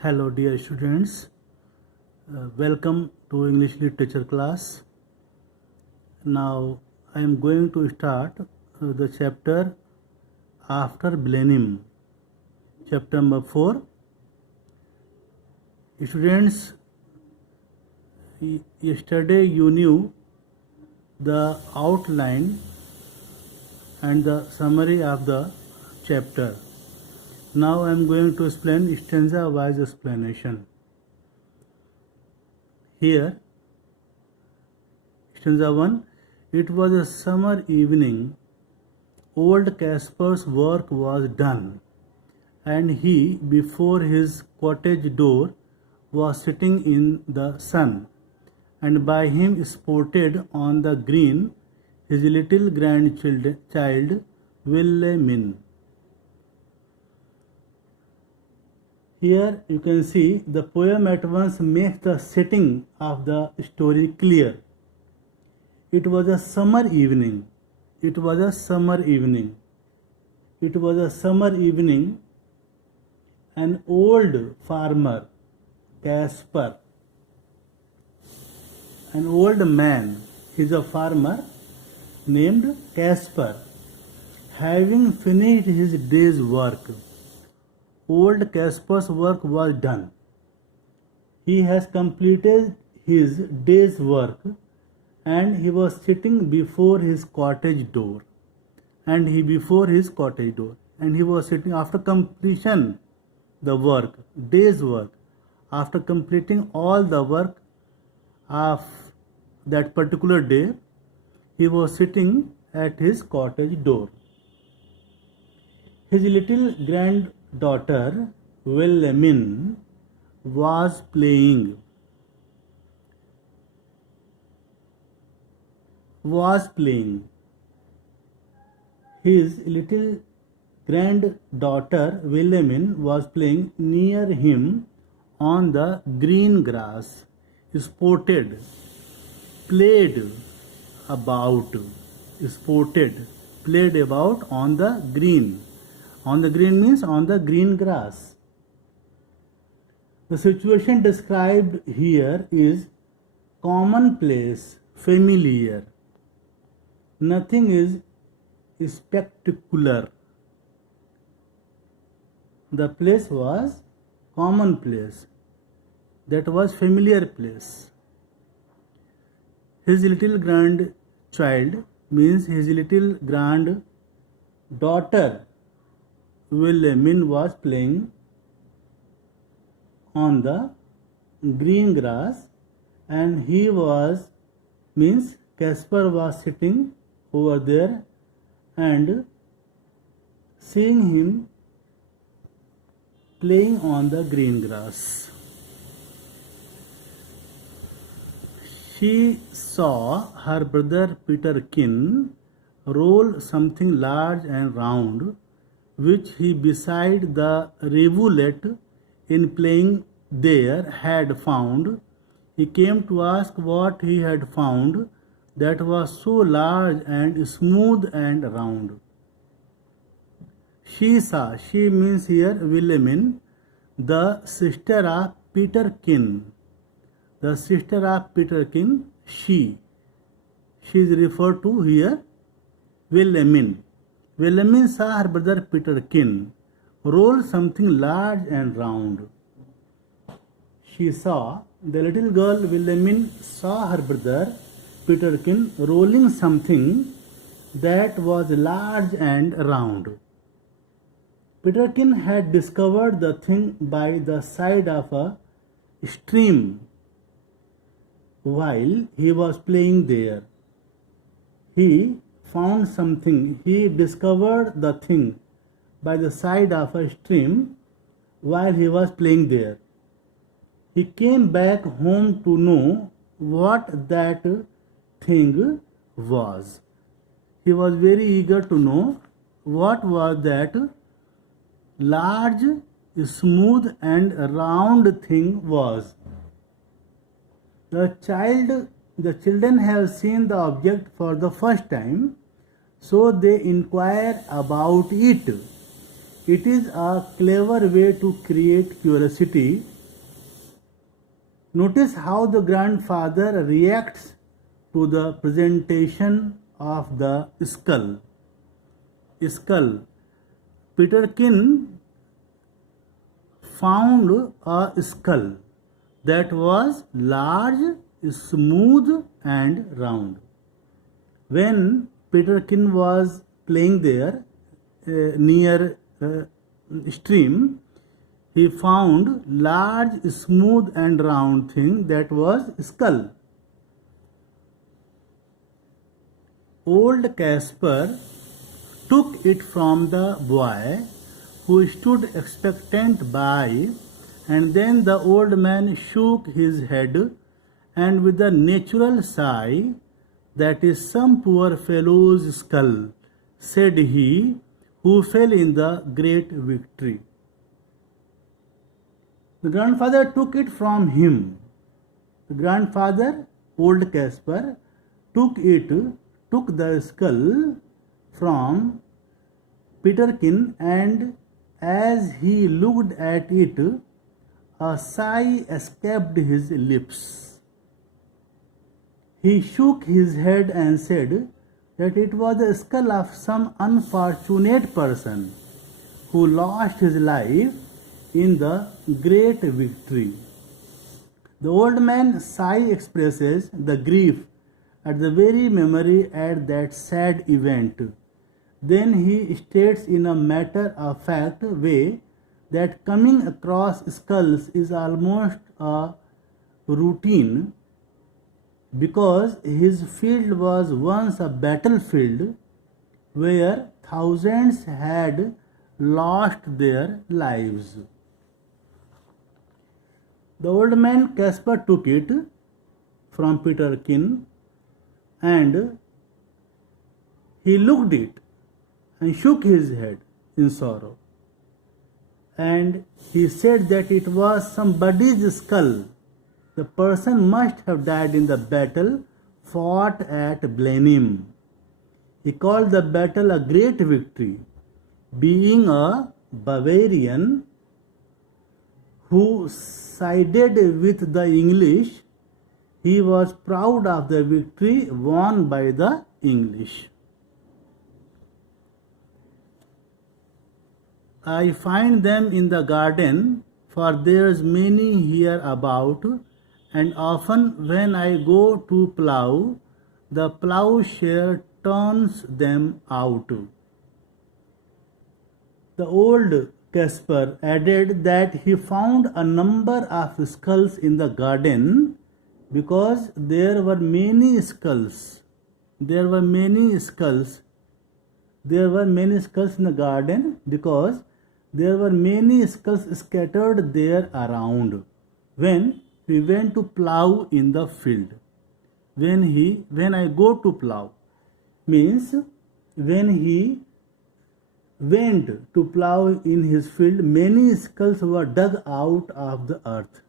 Hello, dear students. Welcome to English literature class. Now, I am going to start the chapter after Blenheim, chapter number 4. Students, yesterday you knew the outline and the summary of the chapter. Now I am going to explain stanza-wise explanation. Here, stanza 1. It was a summer evening. Old Caspar's work was done, and he, before his cottage door, was sitting in the sun, and by him sported on the green his little grandchild Wilhelmine. Here you can see the poem at once makes the setting of the story clear. It was a summer evening. It was a summer evening. It was a summer evening. An old farmer, Caspar, an old man, is a farmer named Caspar, having finished his day's work. Old Caspar's work was done. He has completed his day's work, and he was sitting before his cottage door. And he was sitting after completion the work, day's work. After completing all the work of that particular day, he was sitting at his cottage door. His little granddaughter Wilhelmine was playing. His little granddaughter Wilhelmine was playing near him on the green grass, sported, played about on the green. On the green means on the green grass. The situation described here is commonplace, familiar. Nothing is spectacular. The place was commonplace. That was familiar place. His little grandchild means his little granddaughter Wilhelmine was playing on the green grass, and he was means Caspar was sitting over there and seeing him playing on the green grass. She saw her brother Peterkin roll something large and round, which he beside the rivulet in playing there had found. He came to ask what he had found that was so large and smooth and round. She means here Wilhelmine, the sister of Peterkin. The sister of Peterkin, she is referred to here Wilhelmine. Wilhelmine saw her brother Peterkin roll something large and round. The little girl Wilhelmine saw her brother Peterkin rolling something that was large and round. Peterkin had discovered the thing by the side of a stream while he was playing there. He discovered the thing by the side of a stream while he was playing there. He came back home to know what that thing was. He was very eager to know what was that large, smooth and round thing was. The children have seen the object for the first time, so they inquire about it. It is a clever way to create curiosity. Notice how the grandfather reacts to the presentation of the skull. Skull. Peterkin found a skull that was large, smooth, and round. When Peterkin was playing there near stream, he found large, smooth, and round thing that was skull. Old Casper took it from the boy, who stood expectant by, and then the old man shook his head, and with a natural sigh, "That is some poor fellow's skull," said he, "who fell in the great victory." The grandfather took it from him. The grandfather, old Casper, took the skull from Peterkin, and as he looked at it, a sigh escaped his lips. He shook his head and said that it was the skull of some unfortunate person who lost his life in the great victory. The old man's sigh expresses the grief at the very memory at that sad event. Then he states in a matter-of-fact way that coming across skulls is almost a routine, because his field was once a battlefield where thousands had lost their lives. The old man Casper took it from Peterkin, and he looked it and shook his head in sorrow. And he said that it was somebody's skull. The person must have died in the battle fought at Blenheim. He called the battle a great victory. Being a Bavarian who sided with the English, he was proud of the victory won by the English. I find them in the garden, for there's many here about, and often when I go to plough, the ploughshare turns them out. The old Casper added that he found a number of skulls in the garden because there were many skulls. There were many skulls in the garden because there were many skulls scattered there around when we went to plough in the field. When I go to plough means when he went to plough in his field, many skulls were dug out of the earth.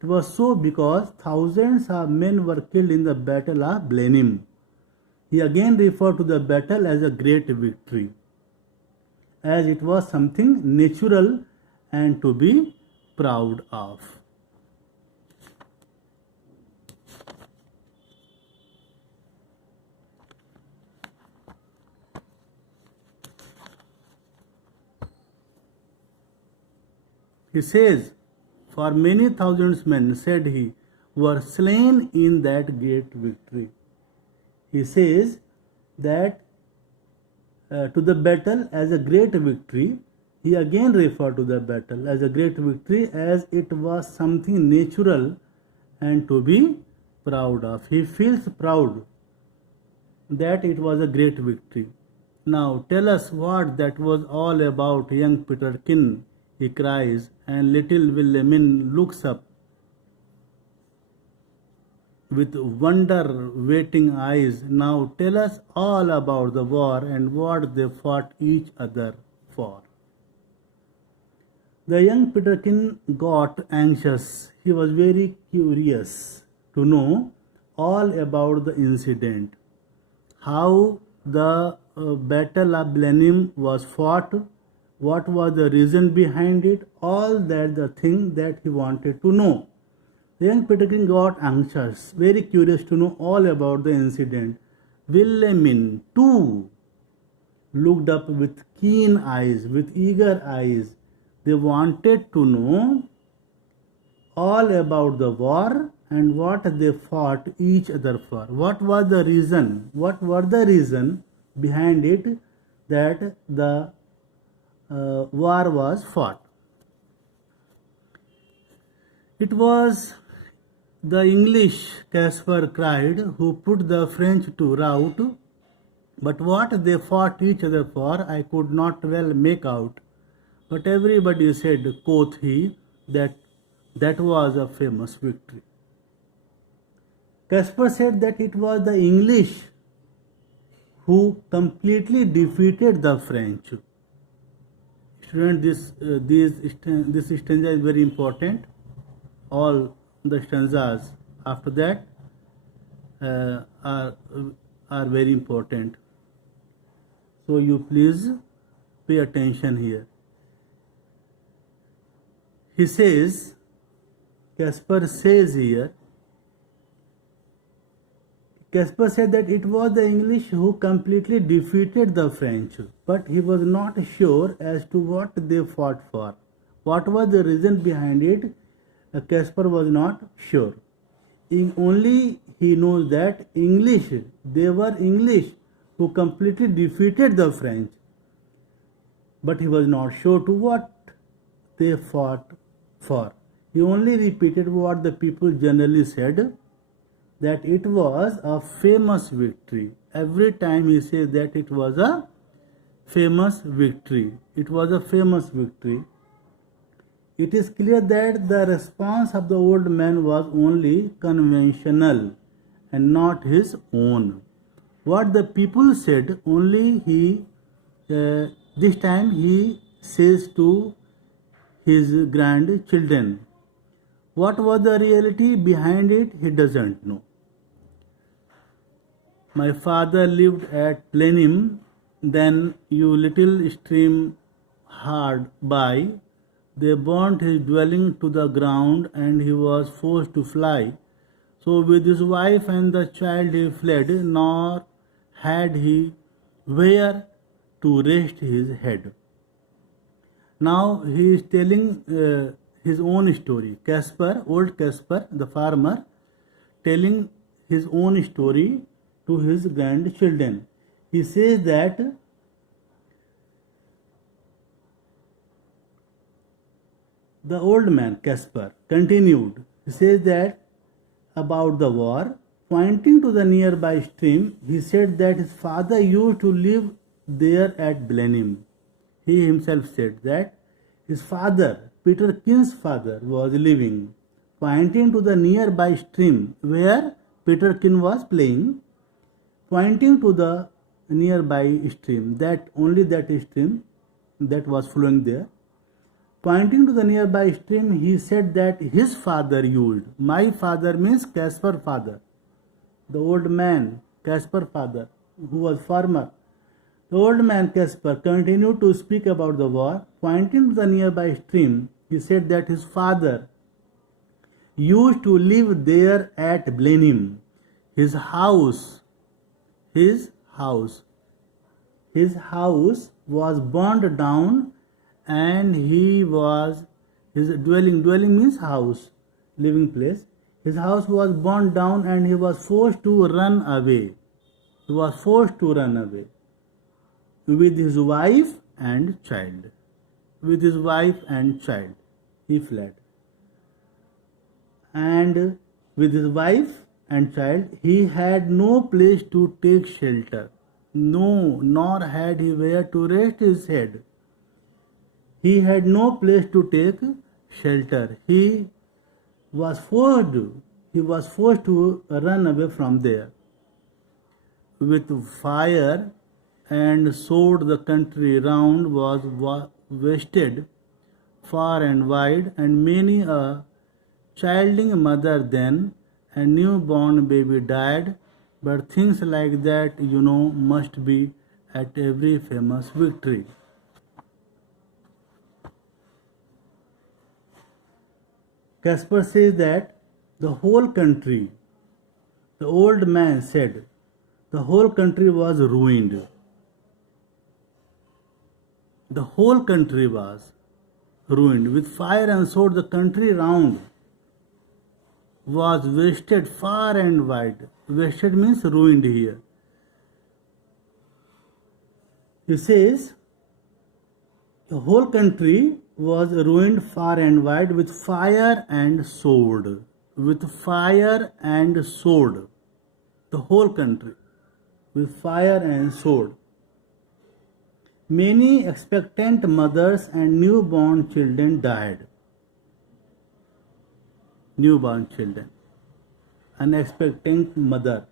It was so because thousands of men were killed in the battle of Blenheim. He again referred to the battle as a great victory, as it was something natural and to be proud of. He says, "For many thousands men," said he, "were slain in that great victory." He says that to the battle as a great victory, he again referred to the battle as a great victory as it was something natural and to be proud of. He feels proud that it was a great victory. "Now tell us what that was all about, young Peterkin," he cries, and little Wilhelmine looks up with wonder-waiting eyes. "Now tell us all about the war and what they fought each other for." The young Peterkin got anxious. He was very curious to know all about the incident, how the Battle of Blenheim was fought, what was the reason behind it, all that the thing that he wanted to know. The young Peterkin got anxious, very curious to know all about the incident. Wilhelmine, too, looked up with keen eyes, with eager eyes. They wanted to know all about the war and what they fought each other for. What was the reason? What were the reason behind it that the war was fought? It was the English, Caspar cried, who put the French to rout. But what they fought each other for, I could not well make out. But everybody said, quoth he, that was a famous victory. Caspar said that it was the English who completely defeated the French. Student, this stanza is very important. All the stanzas after that are very important. So you please pay attention here. He says, Caspar says here, Caspar said that it was the English who completely defeated the French, but he was not sure as to what they fought for. What was the reason behind it? Caspar was not sure. Only he knows that they were English who completely defeated the French, but he was not sure to what they fought for. He only repeated what the people generally said, that it was a famous victory. Every time he says that it was a famous victory. It was a famous victory. It is clear that the response of the old man was only conventional and not his own. What the people said, only this time he says to his grandchildren. What was the reality behind it, he doesn't know. My father lived at Blenheim, then you little stream hard by. They burnt his dwelling to the ground and he was forced to fly. So with his wife and the child he fled, nor had he where to rest his head. Now he is telling his own story. Caspar, old Caspar, the farmer, telling his own story to his grandchildren. He says that the old man, Caspar, continued. He says that about the war, pointing to the nearby stream, he said that his father used to live there at Blenheim. He himself said that his father, Peterkin's father, was living, pointing to the nearby stream where Peterkin was playing, pointing to the nearby stream, that stream that was flowing there. Pointing to the nearby stream, he said that his father used. My father means Caspar father. The old man, Caspar father, who was farmer. The old man Caspar continued to speak about the war. Pointing to the nearby stream, he said that his father used to live there at Blenheim. His house was burned down, and his dwelling means house, living place. His house was burned down and he was forced to run away. With his wife and child. He fled. And with his wife and child, he had no place to take shelter. No, nor had he where to rest his head. He had no place to take shelter. He was forced to run away from there. With fire and sword, the country round was wasted far and wide, and many a childing mother then and newborn baby died. But things like that, must be at every famous victory. Caspar says that the whole country, the old man said, the whole country was ruined. The whole country was ruined. With fire and sword, the country round was wasted far and wide. Wasted means ruined here. He says, the whole country was ruined far and wide with fire and sword. With fire and sword. The whole country with fire and sword. Many expectant mothers and newborn children died. Newborn children. An expectant mother.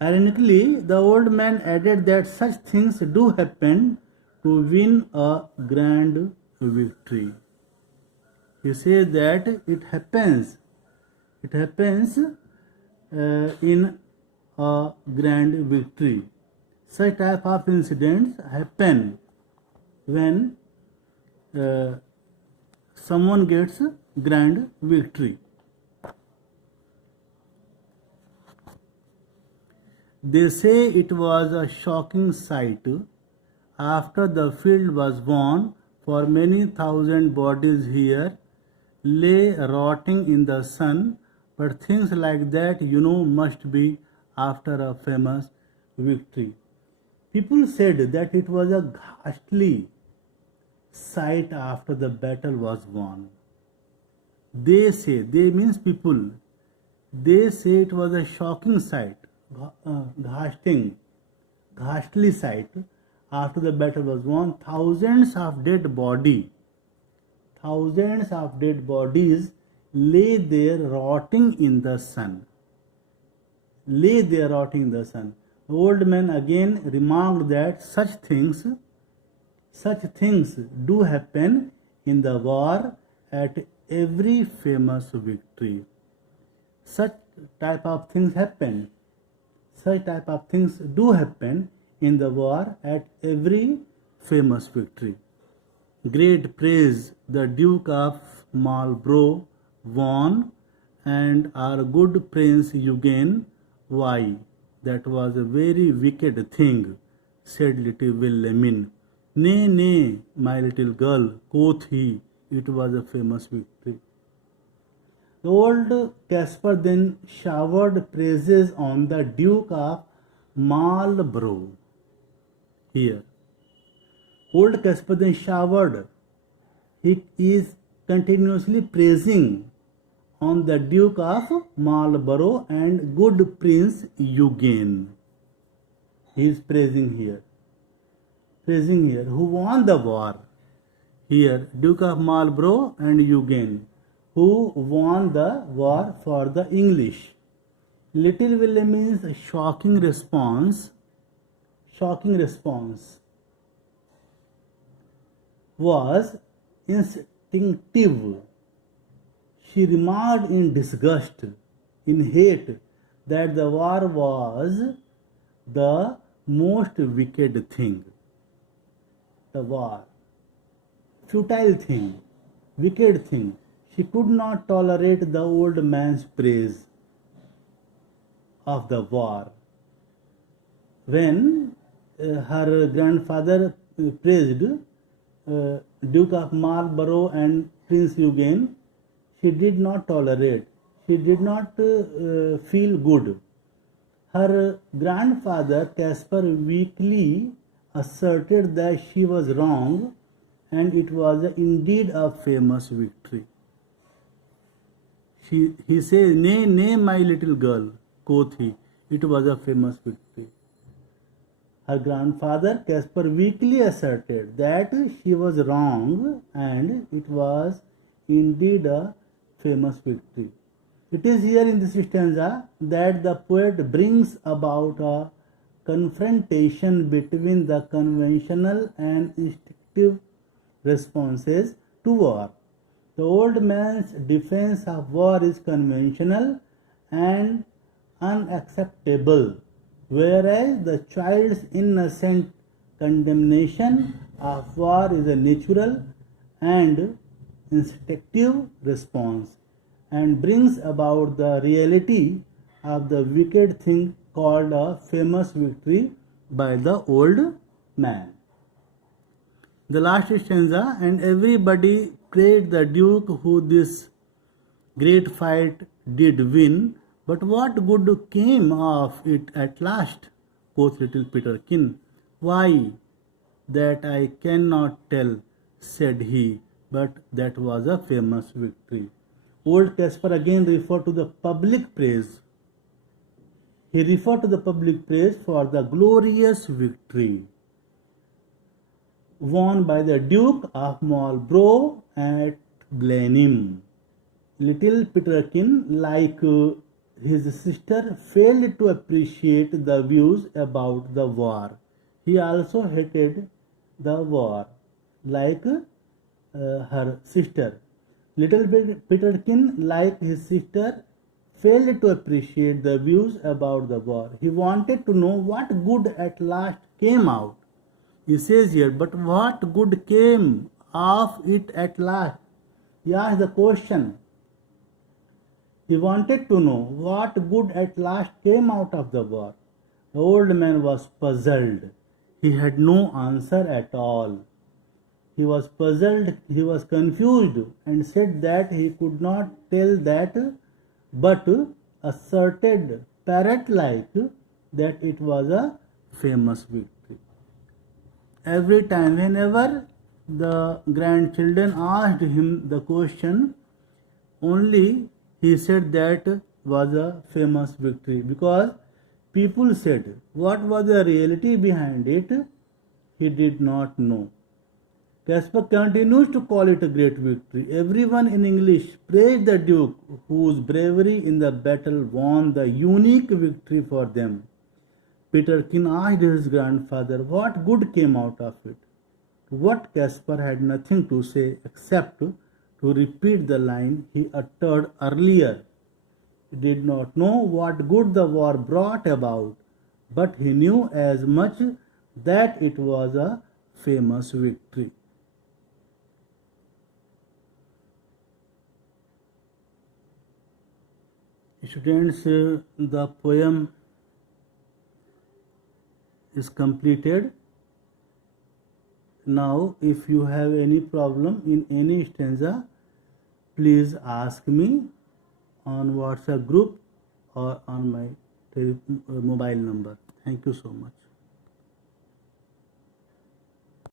Ironically, the old man added that such things do happen to win a grand victory. He says that it happens in a grand victory. Such type of incidents happen when someone gets grand victory. They say it was a shocking sight. After the field was won, for many thousand bodies here lay rotting in the sun, but things like that, must be after a famous victory. People said that it was a ghastly sight after the battle was won. They say, they means people, they say it was a shocking sight, ghastly sight after the battle was won. Thousands of dead bodies lay there rotting in the sun. The old man again remarked that such things do happen in the war at every famous victory. Such type of things do happen in the war at every famous victory. Great praise the Duke of Marlborough won, and our good Prince Eugene. Why, that was a very wicked thing, said little Wilhelmine. Nay, nay, my little girl, quoth he, it was a famous victory. The old Caspar then showered praises on the Duke of Marlborough. Here, old Caspar then showered. He is continuously praising on the Duke of Marlborough and good Prince Eugene. He is praising here, who won the war. Here, Duke of Marlborough and Eugene, who won the war for the English. Little Wilhelmine's shocking response was instinctive. She remarked in disgust, in hate, that the war was the most wicked thing. The war, futile thing, wicked thing. She could not tolerate the old man's praise of the war. When her grandfather praised Duke of Marlborough and Prince Eugene, she did not tolerate. She did not feel good. Her grandfather Caspar weakly asserted that she was wrong, and it was indeed a famous victory. He says, nay, nay, my little girl, quoth he, it was a famous victory. Her grandfather Caspar weakly asserted that she was wrong, and it was indeed a famous victory. It is here in this stanza that the poet brings about a confrontation between the conventional and instinctive responses to war. The old man's defense of war is conventional and unacceptable, whereas the child's innocent condemnation of war is a natural and instinctive response and brings about the reality of the wicked thing called a famous victory by the old man. The last stanza, and everybody praised the Duke who this great fight did win, but what good came of it at last? Quoth little Peterkin. Why, that I cannot tell, said he, but that was a famous victory. Old Caspar again referred to the public praise. He referred to the public praise for the glorious victory won by the Duke of Marlborough at Blenheim. Little Peterkin, like his sister, failed to appreciate the views about the war. He also hated the war, like her sister. Little Peterkin, like his sister, failed to appreciate the views about the war. He wanted to know what good at last came out. He says here, but what good came of it at last? He asked the question. He wanted to know what good at last came out of the war. The old man was puzzled. He had no answer at all. He was puzzled, he was confused, and said that he could not tell that, but asserted parrot-like that it was a famous victory. Every time, whenever the grandchildren asked him the question, only he said that was a famous victory, because people said what was the reality behind it, he did not know. Caspar continues to call it a great victory. Everyone in English praised the Duke, whose bravery in the battle won the unique victory for them. Peterkin asked his grandfather what good came out of it. To what Caspar had nothing to say except to repeat the line he uttered earlier. He did not know what good the war brought about, but he knew as much that it was a famous victory. Students, the poem is completed. Now, if you have any problem in any stanza, please ask me on WhatsApp group or on my mobile number. Thank you so much.